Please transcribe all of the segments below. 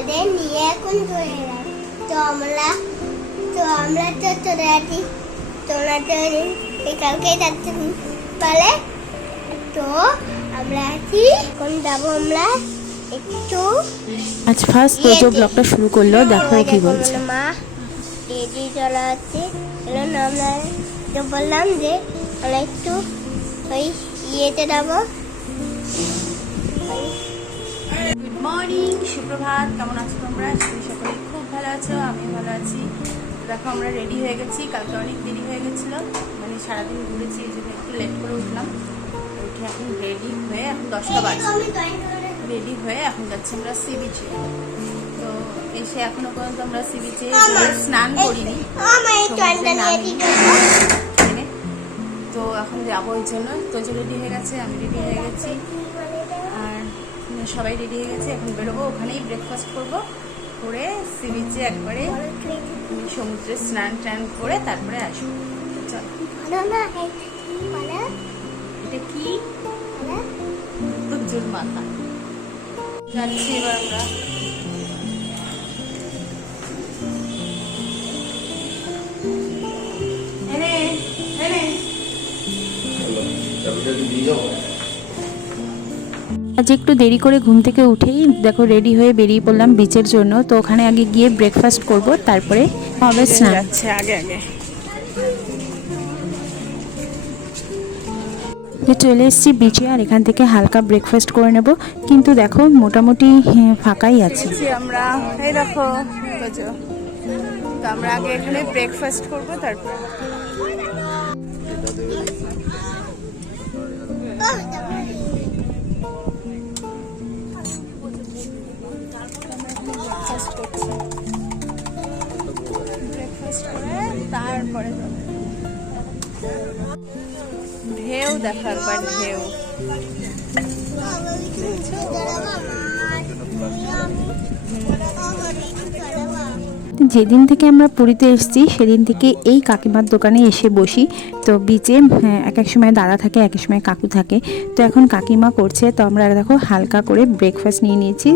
আমাদের নিয়ে এখন চলে যায়। তো আমরা তো চলে যাচ্ছি। তোমরা তো কালকে যাচ্ছি বলে, তো আমরা আছি এখন যাবো আমরা একটু। আজ ফার্স্ট তোজো ব্লগটা শুরু করলো, দেখো কি বলছে। মা দিদি চলে যাচ্ছে, আমরা তো বললাম যে আমরা একটু ওই ইয়েতে যাবো। গুড মর্নিং, সুপ্রভাত। কেমন আছো তোমরা? সকলে খুব ভালো আছো, আমি ভালো আছি। দেখো আমরা রেডি হয়ে গেছি। কালকে অনেক দেরি হয়ে গেছিলো, মানে সারাদিন ঘুরেছি, এই জন্য একটু লেট করে উঠলাম। উঠে এখন রেডি হয়ে, এখন 10টা বাজে, রেডি হয়ে এখন যাচ্ছি আমরা সি বিচে। তো এসে এখনো পর্যন্ত আমরা সি বিচে স্নান করিনি, তো এখন যাবো ওই জন্য। তোজো রেডি হয়ে গেছে, আমি রেডি হয়ে গেছি, আর সবাই রেডি হয়ে গেছে। এখন বেরোবো, ওখানেই ব্রেকফাস্ট করবো, করে সি বিচে একবারে সমুদ্রে স্নান টান করে তারপরে আসবো। চল। এটা কি? তোজোর মাথা। যাচ্ছি এবার আমরা। আজ একটু দেরি করে ঘুম থেকে উঠেই দেখো রেডি হয়ে বেরিয়ে পড়লাম বিচের জন্য। তো ওখানে আগে গিয়ে ব্রেকফাস্ট করব, তারপরে হবে স্নান। যাচ্ছে আগে আগে। চলে এসেছি বিচে, আর এখান থেকে হালকা ব্রেকফাস্ট করে নেব। কিন্তু দেখো মোটামুটি ফাঁকাই আছে। আমরা এই দেখো তোজো, তো আমরা আগে এখানে ব্রেকফাস্ট করব, তারপর তারপরে ঢেউ দেখো একবার, ঢেউ। যেদিন থেকে আমরা পুরীতে এসেছি সেদিন থেকে এই কাকিমার দোকানে এসে বসি। তো বিচে এক এক সময় দাদা থাকে, এক এক সময় কাকু থাকে। তো এখন কাকিমা করছে, তো আমরা দেখো হালকা করে ব্রেকফাস্ট নিয়ে নিয়েছি,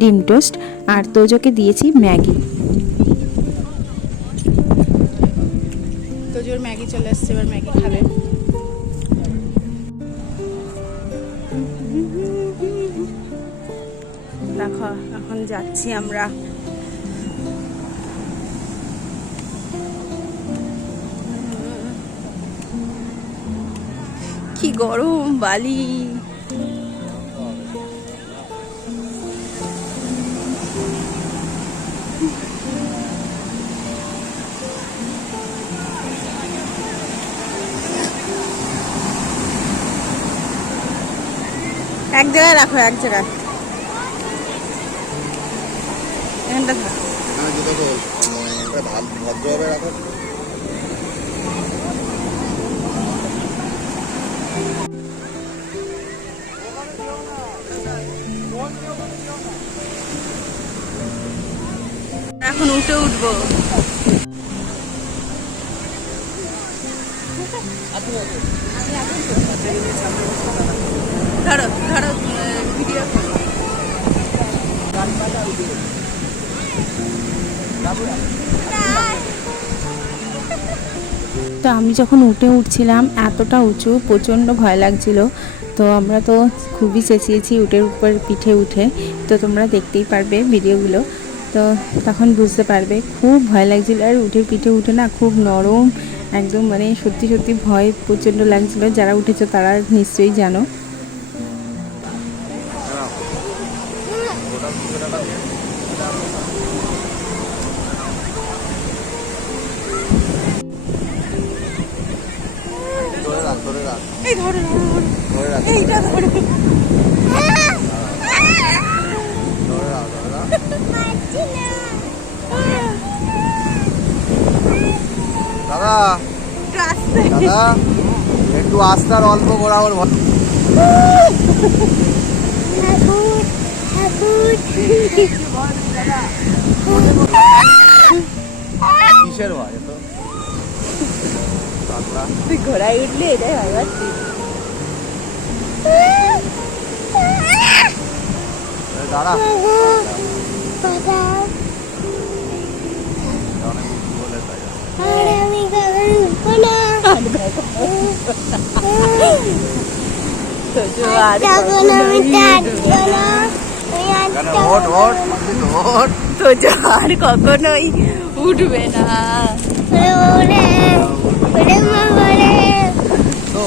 ডিম টোস্ট, আর তোজোকে দিয়েছি ম্যাগি। তোজোর ম্যাগি চলে আসছে, এবার ম্যাগি খাবে। দেখো এখন যাচ্ছি আমরা। কি গরম বালি। এক জায়গায় রাখো, এক জায়গায়। এখানটা থাকো। ভদ্রভাবে রাখো। এখন উঠে উঠবো। ধরো ধরো ভিডিও। তো আমি যখন উঠছিলাম এতটা উঁচু, প্রচণ্ড ভয় লাগছিল। তো আমরা তো খুবই চেঁচিয়েছি উটের উপর পিঠে উঠে। তো তোমরা দেখতেই পারবে ভিডিওগুলো, তো তখন বুঝতে পারবে খুব ভয় লাগছিল। আর উটের পিঠে উঠে না, খুব নরম একদম, মানে সত্যি সত্যি ভয় প্রচণ্ড লাগছিল। যারা উঠেছো তারা নিশ্চয়ই জানো। এই ধরো, এইটা ধরো। দাদা দাদা একটু আস্তে, আর অল্প বরাবর। কিসের ভয় তো? তুই ঘোড়ায় উঠলে এটাই হয়। দাঁড়া কোথাও অনেক উঁচু বলে তাই। আর আমি কখন উঠবো না তোজো আর তখন আমি থাকবো না আমি আর কেন থাকবো ওঠ ওঠ না। কিন্তু ওঠ। তোজো আর কখনোই উঠবে না। ওরে ওরে মা ওরে তো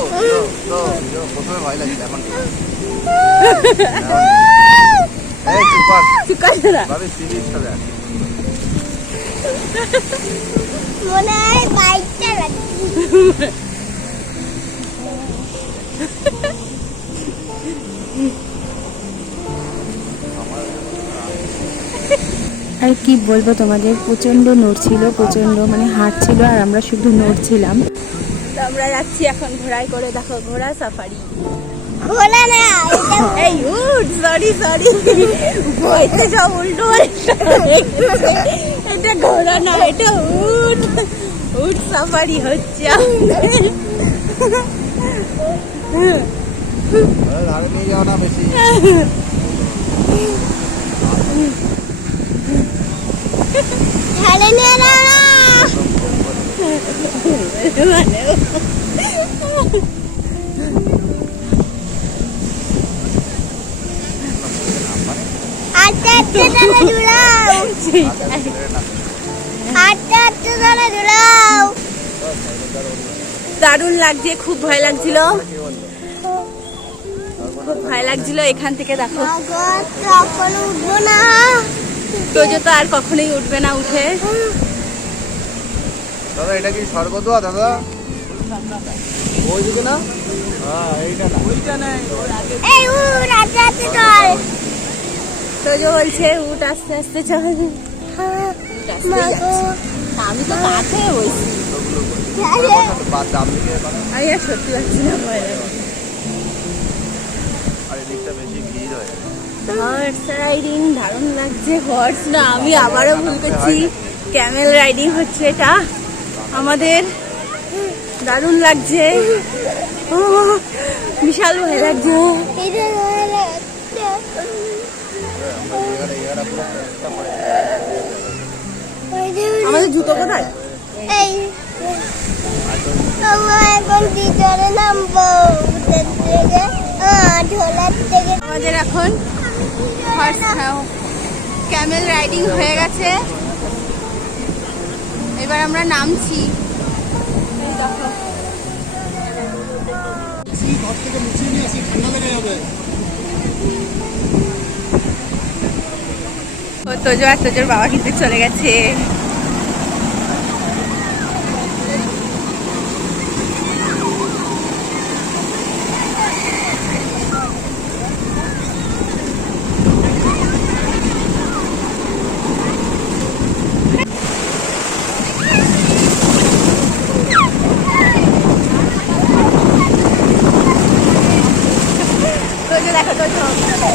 প্রথমে ভয় লাগছে এখন ঠিক। এই চুপ কর তুই কাছে না ভাবি সিরিজটা দেখ। মনে হয় বাইক চালাচ্ছি আর কি বলবো তোমাদের, প্রচণ্ড নড়ছিল, প্রচণ্ড মানে হাঁটছিল আর আমরা শুধু নড়ছিলাম। তো আমরা যাচ্ছি এখন ঘোড়ায় করে, দেখো ঘোড়া সাফারি। ঘোড়া না এটা এই উঠ, সরি বইতে সব উল্টো এটা ঘোড়া না, এটা উঠ সাফারি হচ্ছে। ধারে নিয়ে যাও না বেশি। ছেড়ে নিয়ে নাও না আচ্ছা আচ্ছা তাহলে ঝুলাও আচ্ছা আচ্ছা তাহলে ঝুলাও দারুণ লাগছে, খুব ভয় লাগছিল, খুব ভয় লাগছিল। এখান থেকে দেখো মাগো তখন উঠবো না তোজো তো আর কখনোই উঠবে না উঠে। দাদা এটা কি স্বর্গদুয়া দাদা? ওইদিকে না? হ্যাঁ এইটা না, ওইটা নাই। এই উঠ আচ্ছা আচ্ছা চল তোজো বলছে উঠ আস্তে আস্তে চল। মাগো আমি তো কাছে বসছি, দাম দিকে আমি আর সত্যি পাচ্ছি না, ভয় লাগছে। আর এদিকটা বেশি ভিড় হয়। হর্স রাইডিং দারুণ লাগছে। হর্স না, আমি আবারও ভুল করছি, ক্যামেল রাইডিং হচ্ছে এটা আমাদের। দারুণ লাগছে, ও, বিশাল ভয় লাগছে। এটা আমাদের জুতো কোথায়? এই আমরা এখন ভিতরে নামবো উঠের থেকে ঝোলার থেকে আমাদের এখন হর্স ক্যামেল রাইডিং হয়ে গেছে, এবার আমরা নামছি। এই দেখো তোজো আর তোজোর বাবা কিন্তু চলে গেছে। তোজো দেখো তোজো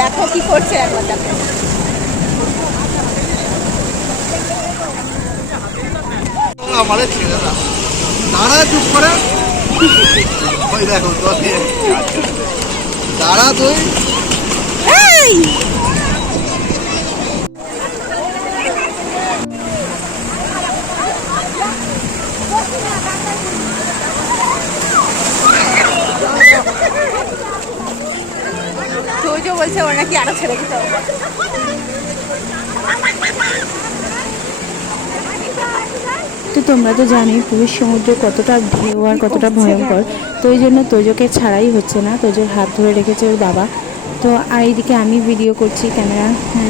দেখো কি করছে একবার দেখো। আমাদের ছেলে না দাঁড়া চুপ করে ওই দেখো তো দাঁড়া তুই এই তোজো বলছে ওর নাকি আরো ছেড়ে দিতে হবে। তো তোমরা তো জানোই পুরীর সমুদ্র কতটা ঢেউ আর কতটা ভয়ঙ্কর, তো ওই জন্য তোজোকে ছাড়াই হচ্ছে না, তোজোর হাত ধরে রেখেছে ওর বাবা। তো আর এইদিকে আমি ভিডিও করছি, ক্যামেরা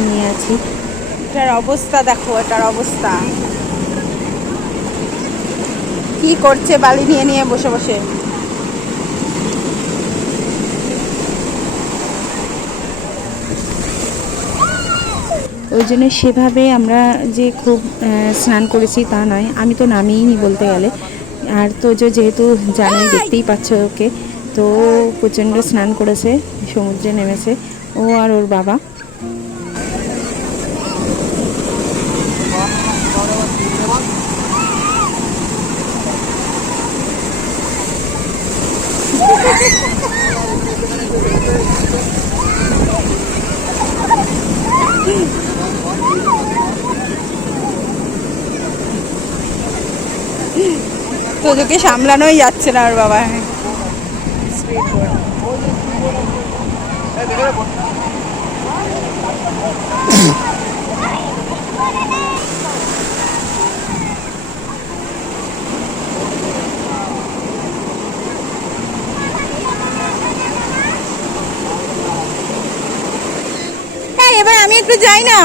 নিয়ে আছি। এটার অবস্থা দেখো, এটার অবস্থা। কি করছে বালি নিয়ে নিয়ে বসে বসে। ওই জন্য সেভাবে আমরা যে খুব স্নান করেছি তা নয়, আমি তো নামিইনি বলতে গেলে। আর তোজো যেহেতু জানোই, দেখতেই পাচ্ছ ওকে, তো প্রচণ্ড স্নান করেছে, সমুদ্রে নেমেছে ও আর ওর বাবা। তোদেরকে সামলানোই যাচ্ছে না ওর বাবা। এবার আমি একটু যাই না।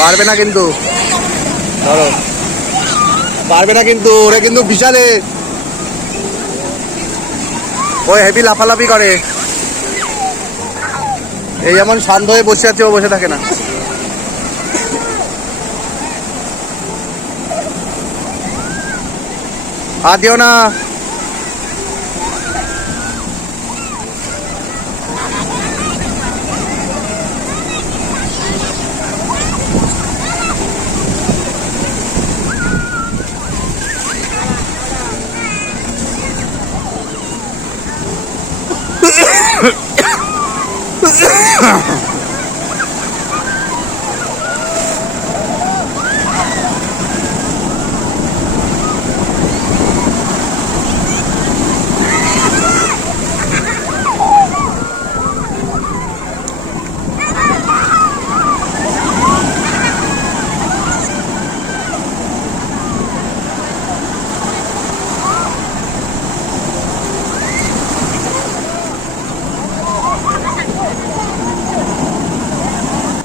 পারবে না কিন্তু, ধরো পারবে না কিন্তু, ওরা কিন্তু বিশালে ওই হেভি লাফালাফি করে। এই যেমন শান্ত হয়ে বসে আছে, ও বসে থাকে না। হাত দিও না।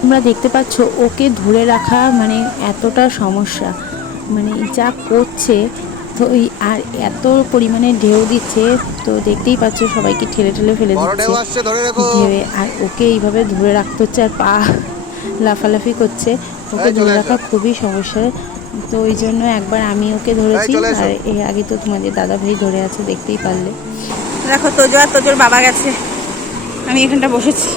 তোমরা দেখতে পাচ্ছ ওকে ধরে রাখা মানে এতটা সমস্যা, মানে যা করছে। তো আর এত পরিমাণে ঢেউ দিচ্ছে, তো দেখতেই পাচ্ছ সবাইকে ঠেলে ঠেলে ফেলে দিচ্ছে ঢেউয়ে। আর ওকে এইভাবে ধরে রাখতে হচ্ছে, আর পা লাফালাফি করছে, ওকে ধরে রাখা খুবই সমস্যা। তো ওই জন্য একবার আমি ওকে ধরেছি, আর এর আগে তো তোমাদের দাদা ভাই ধরে আছে, দেখতেই পারলে। দেখো তোজো আর তোজোর বাবা গেছে, আমি এখানটা বসেছি।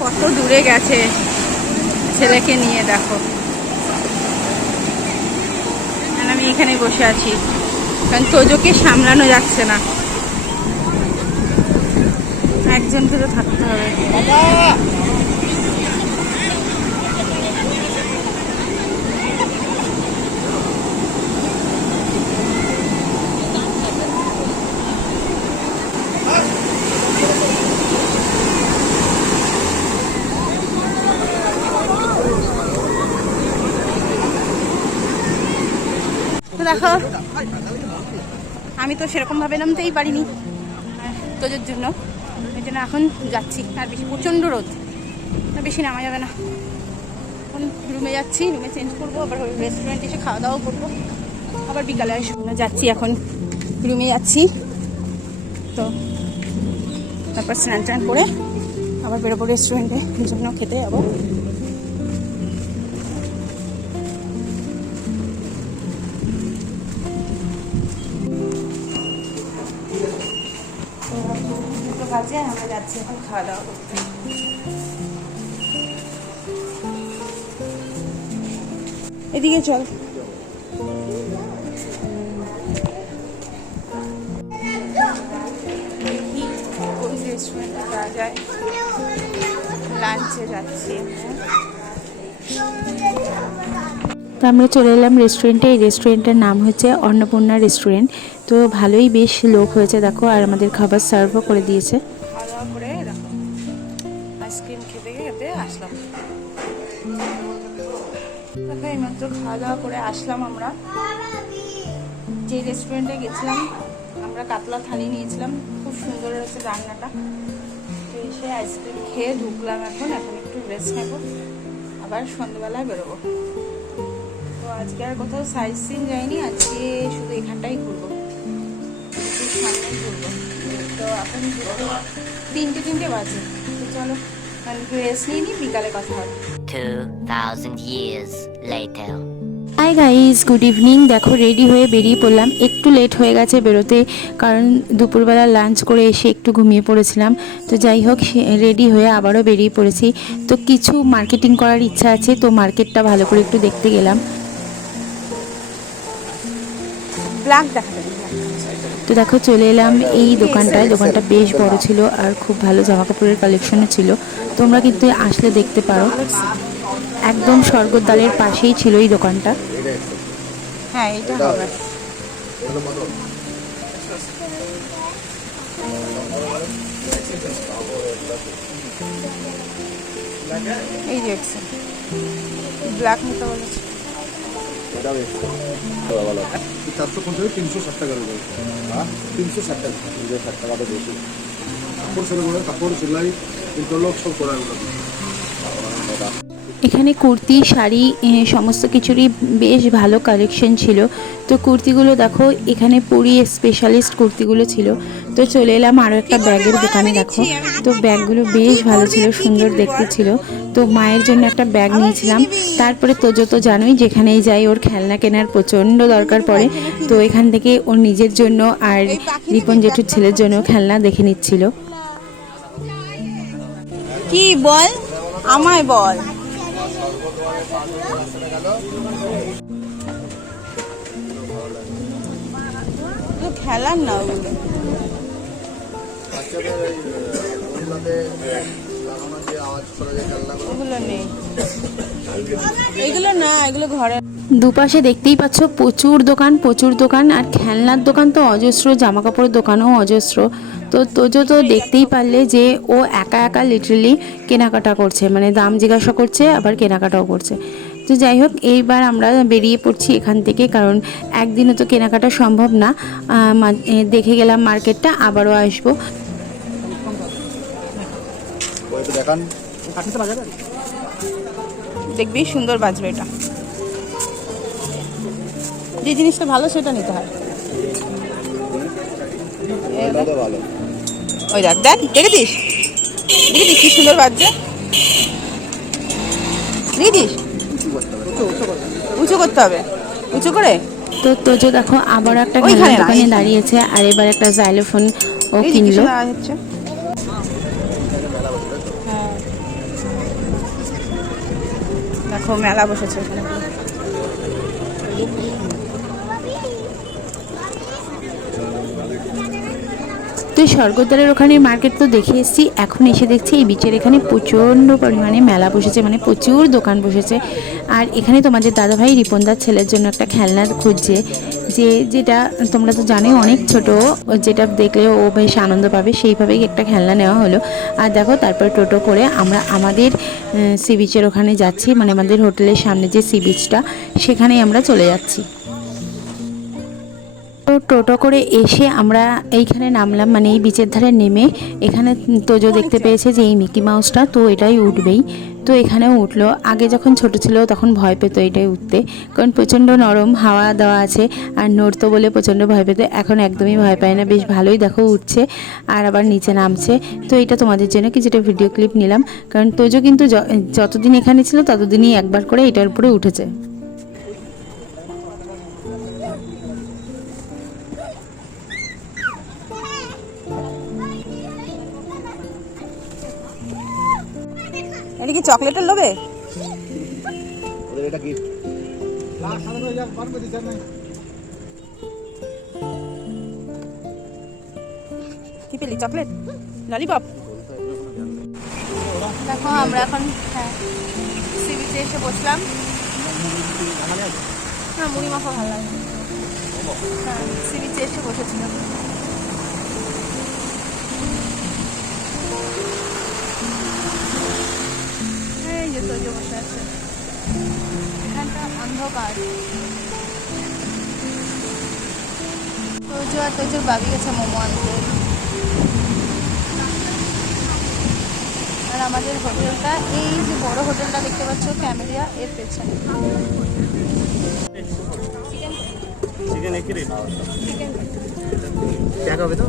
কত দূরে গেছে ছেলেকে নিয়ে, দেখো। আর আমি এখানে বসে আছি, কারণ তোজোকে সামলানো যাচ্ছে না, একজনকে তো থাকতে হবে। দেখো আমি তো সেরকম ভাবে নামতেই পারিনি তোদের জন্য, এই জন্য এখন যাচ্ছি। আর বেশি প্রচণ্ড রোদ, বেশি নামা যাবে না। এখন রুমে যাচ্ছি, রুমে চেঞ্জ করবো, আবার রেস্টুরেন্টে এসে খাওয়া দাওয়া করবো, আবার বিকালে আসবো। যাচ্ছি এখন রুমে যাচ্ছি, তো তারপর স্নান টান করে আবার বেরোবো রেস্টুরেন্টে জন্য খেতে যাবো। কাজে আমরা যাচ্ছি এখন খাওয়া দাওয়া করতে। এদিকে চল। রেস্টুরেন্টে যাওয়া যায়। লাঞ্চে যাচ্ছি তো আমরা চলে এলাম রেস্টুরেন্টে। এই রেস্টুরেন্টের নাম হচ্ছে অন্নপূর্ণা রেস্টুরেন্ট। তো ভালোই বেশ লোক হয়েছে দেখো, আর আমাদের খাবার সার্ভও করে দিয়েছে। খাওয়া দাওয়া করে দেখো আইসক্রিম খেতে খেতে আসলাম। দেখো এইমাত্র খাওয়া দাওয়া করে আসলাম আমরা। যে রেস্টুরেন্টে গেছিলাম আমরা কাতলা থালি নিয়েছিলাম, খুব সুন্দর হয়েছে রান্নাটা। তো এসে আইসক্রিম খেয়ে ঢুকলাম। এখন একটু রেস্ট নেবো, আবার সন্ধ্যেবেলায় বেরোবো। তো আজকে আর কোথাও সাইট সিন যাইনি, আজকে শুধু এখানটাই ঘুরবো, সামনে ঘুরবো। তো এখন তিনটে বাজে। তো চলো একটু রেস্ট নিয়ে নিই, বিকালে কথা হবে। 2000 years later. Hi guys, good evening. দেখো রেডি হয়ে বেরিয়ে পড়লাম। একটু লেট হয়ে গেছে বেরোতে, কারণ দুপুরবেলা লাঞ্চ করে এসে একটু ঘুমিয়ে পড়েছিলাম। তো যাই হোক, রেডি হয়ে আবারও বেরিয়ে পড়েছি। তো কিছু মার্কেটিং করার ইচ্ছা আছে, তো মার্কেটটা ভালো করে একটু দেখতে গেলাম। ব্ল্যাক দেখা যাবে। তো দেখো চলে এলাম এই দোকানটায়। দোকানটা বেশ বড় ছিল আর খুব ভালো জামা কাপড়ের কালেকশনও ছিল। তোমরা কিন্তু আসলে দেখতে পারো। একদম স্বর্গদ্বারের পাশেই ছিল এই দোকানটা। হ্যাঁ এটা হবে। এই দেখছি ব্ল্যাক নিতে বলেছে। 450 360 টাকা রয়েছে। হ্যাঁ 360 টাকা, 60 টাকা তো বেশি। কাপড় সেলাই ইন্টারলক সব করা হলো। এখানে কুর্তি, শাড়ি সমস্ত কিছুরই বেশ ভালো কালেকশন ছিল। তো কুর্তিগুলো দেখো, এখানে পুরি স্পেশালিস্ট কুর্তিগুলো ছিল। তো চলে এলাম আরও একটা ব্যাগের দোকানে। দেখো তো ব্যাগগুলো বেশ ভালো ছিল, সুন্দর দেখতে ছিল। তো মায়ের জন্য একটা ব্যাগ নিয়েছিলাম। তারপরে তোজো তো জানোই, যেখানেই যাই ওর খেলনা কেনার প্রচণ্ড দরকার পড়ে। তো এখান থেকে ওর নিজের জন্য আর রিপন জেঠুর ছেলের জন্য খেলনা দেখে নিচ্ছিল। কি বল, আমায় বল। খেলার না ওগুলো, ওগুলো নেই, এগুলো না, এগুলো ঘরে। দুপাশে দেখতেই পাচ্ছ প্রচুর দোকান। আর খেলনার দোকান তো অজস্র, জামা কাপড়ের দোকানও অজস্র। তো তোজো তো দেখতেই পারলে যে ও একা লিটারেলি কেনাকাটা করছে, মানে দাম জিজ্ঞাসা করছে আবার কেনাকাটাও করছে। তো যাই হোক, এইবার আমরা বেরিয়ে পড়ছি এখান থেকে, কারণ একদিনে তো কেনাকাটা সম্ভব না। দেখে গেলাম মার্কেটটা, আবারও আসবো। দেখবি সুন্দর বাজবে এটা। যে জিনিসটা ভালো সেটা নিতে হয়। ওই দেখ দেখেছিস কি সুন্দর বাজছে, দেখেছিস? উঁচু করতে হবে, উঁচু করে। তো তোজো দেখো আবার একটা খেলনার দোকানে দাঁড়িয়েছে, আর এবার একটা জাইলোফোন ও কিনলো। দেখো মেলা বসেছে এখানে। তো স্বর্গদ্বারের ওখানে মার্কেট তো দেখে এসেছি। এখন এসে দেখছি এই বিচের এখানে প্রচণ্ড পরিমাণে মেলা বসেছে, মানে প্রচুর দোকান বসেছে। আর এখানে তোমাদের দাদাভাই রিপনদার ছেলের জন্য একটা খেলনা খুঁজছে, যেটা তোমরা তো জানোই অনেক ছোট, যেটা দেখলে ও বেশ আনন্দ পাবে, সেইভাবেই একটা খেলনা নেওয়া হলো। আর দেখো তারপর টোটো করে আমরা আমাদের সি বিচের ওখানে যাচ্ছি, মানে আমাদের হোটেলের সামনে যে সি বিচটা, সেখানেই আমরা চলে যাচ্ছি। তো টোটো করে এসে আমরা এইখানে নামলাম, মানে এই বিচের ধারে নেমে এখানে তোজো দেখতে পেয়েছে যে এই মিকি মাউসটা, তো এটাই উঠবেই। তো এখানেও উঠলো। আগে যখন ছোট ছিল তখন ভয় পেতো এটাই উঠতে, কারণ প্রচণ্ড নরম হাওয়া দেওয়া আছে আর নড়তো বলে প্রচণ্ড ভয় পেতো। এখন একদমই ভয় পায় না, বেশ ভালোই দেখো উঠছে আর আবার নিচে নামছে। তো এটা তোমাদের জন্য কিছুটা ভিডিও ক্লিপ নিলাম, কারণ তোজো কিন্তু যতদিন এখানে ছিল ততদিনই একবার করে এটার উপরে উঠেছে। এটা কি চকলেটের লোভে? এটা কি কি পেলি? চকলেট? ললিপপ। দেখো আমরা এখন সি বিচে এসে বসলাম। হ্যাঁ, মুড়ি মাখা ভালো লাগে। হ্যাঁ, সি বিচে এসে বসেছিলাম। এই যে তোজো বসে আছে, এখানটা অন্ধকার। তোজো আর তোজোর বাবি গেছে মোমো আনতে। আর আমাদের হোটেলটা, এই যে বড় হোটেলটা দেখতে পাচ্ছ ক্যামেরিয়া, এর পেছনে। চিকেন একই রেট চিকেন প্যাক হবে তো?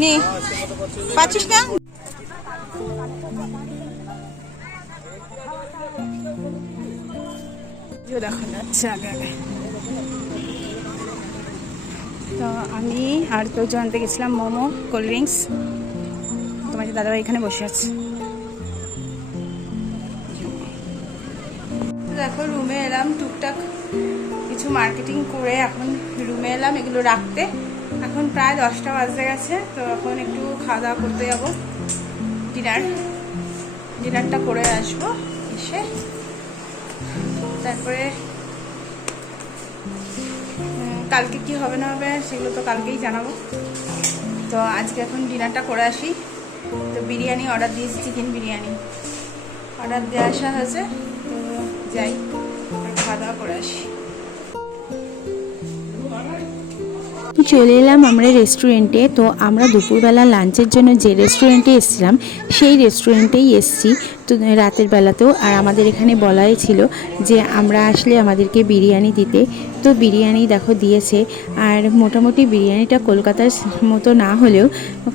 নে, পাচ্ছিস না? দেখা যাচ্ছে আগে আগে। তো আমি আর তো জানতে গেছিলাম মোমো, কোল্ড ড্রিঙ্কস। তোমার যে দাদাভাই এখানে বসে আছে। দেখো রুমে এলাম, টুকটাক কিছু মার্কেটিং করে এখন রুমে এলাম এগুলো রাখতে। এখন প্রায় 10টা বাজতে গেছে। তো এখন একটু খাওয়া দাওয়া করতে যাবো, ডিনারটা করে আসবো। এসে তারপরে কালকে কি হবে না হবে সেগুলো তো কালকেই জানাবো। তো আজকে এখন ডিনারটা করে আসি। তো বিরিয়ানি অর্ডার দিয়েছি, চিকেন বিরিয়ানি অর্ডার দিয়ে আসা হয়েছে। তো যাই আর খাওয়া দাওয়া করে আসি। চলে এলাম আমরা রেস্টুরেন্টে। তো আমরা দুপুরবেলা লাঞ্চের জন্য যে রেস্টুরেন্টে এসেছিলাম সেই রেস্টুরেন্টেই এসেছি তো রাতের বেলাতেও। আর আমাদের এখানে বলাই ছিল যে আমরা আসলে আমাদেরকে বিরিয়ানি দিতে। তো বিরিয়ানি দেখো দিয়েছে। আর মোটামুটি বিরিয়ানিটা কলকাতার মতো না হলেও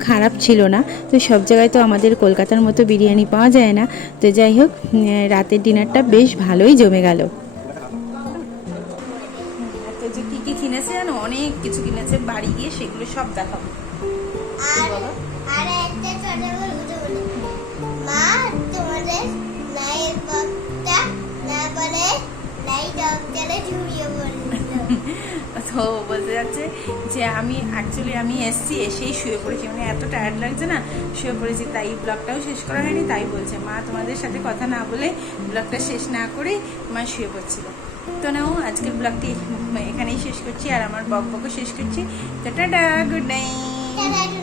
খারাপ ছিল না। তো সব জায়গায় তো আমাদের কলকাতার মতো বিরিয়ানি পাওয়া যায় না। তো যাই হোক, রাতের ডিনারটা বেশ ভালোই জমে গেল। তো যে কি কি কিনেছে জানো, অনেক কিছু কিনেছে। বাড়ি গিয়ে সেগুলো সব দেখাবো। আর আর একটা ছোট বলে মা তোমাদের নাইট বক্সটা না বলে লাইট অফ করে ঝুড়িয়ে পড়লো। তো বলতে যাচ্ছে যে আমি এসছি, এসেই শুয়ে পড়েছি, মানে এত টায়ার্ড লাগছে না, শুয়ে পড়েছি। তাই ব্লগটাও শেষ করা হয়নি। তাই বলছে মা তোমাদের সাথে কথা না বলে ব্লগটা শেষ না করেই মা শুয়ে পড়ছিল। তো নাও আজকের ব্লগটি এখানেই শেষ করছি আর আমার বকবকও শেষ করছি। তো টাটা, গুড নাইট।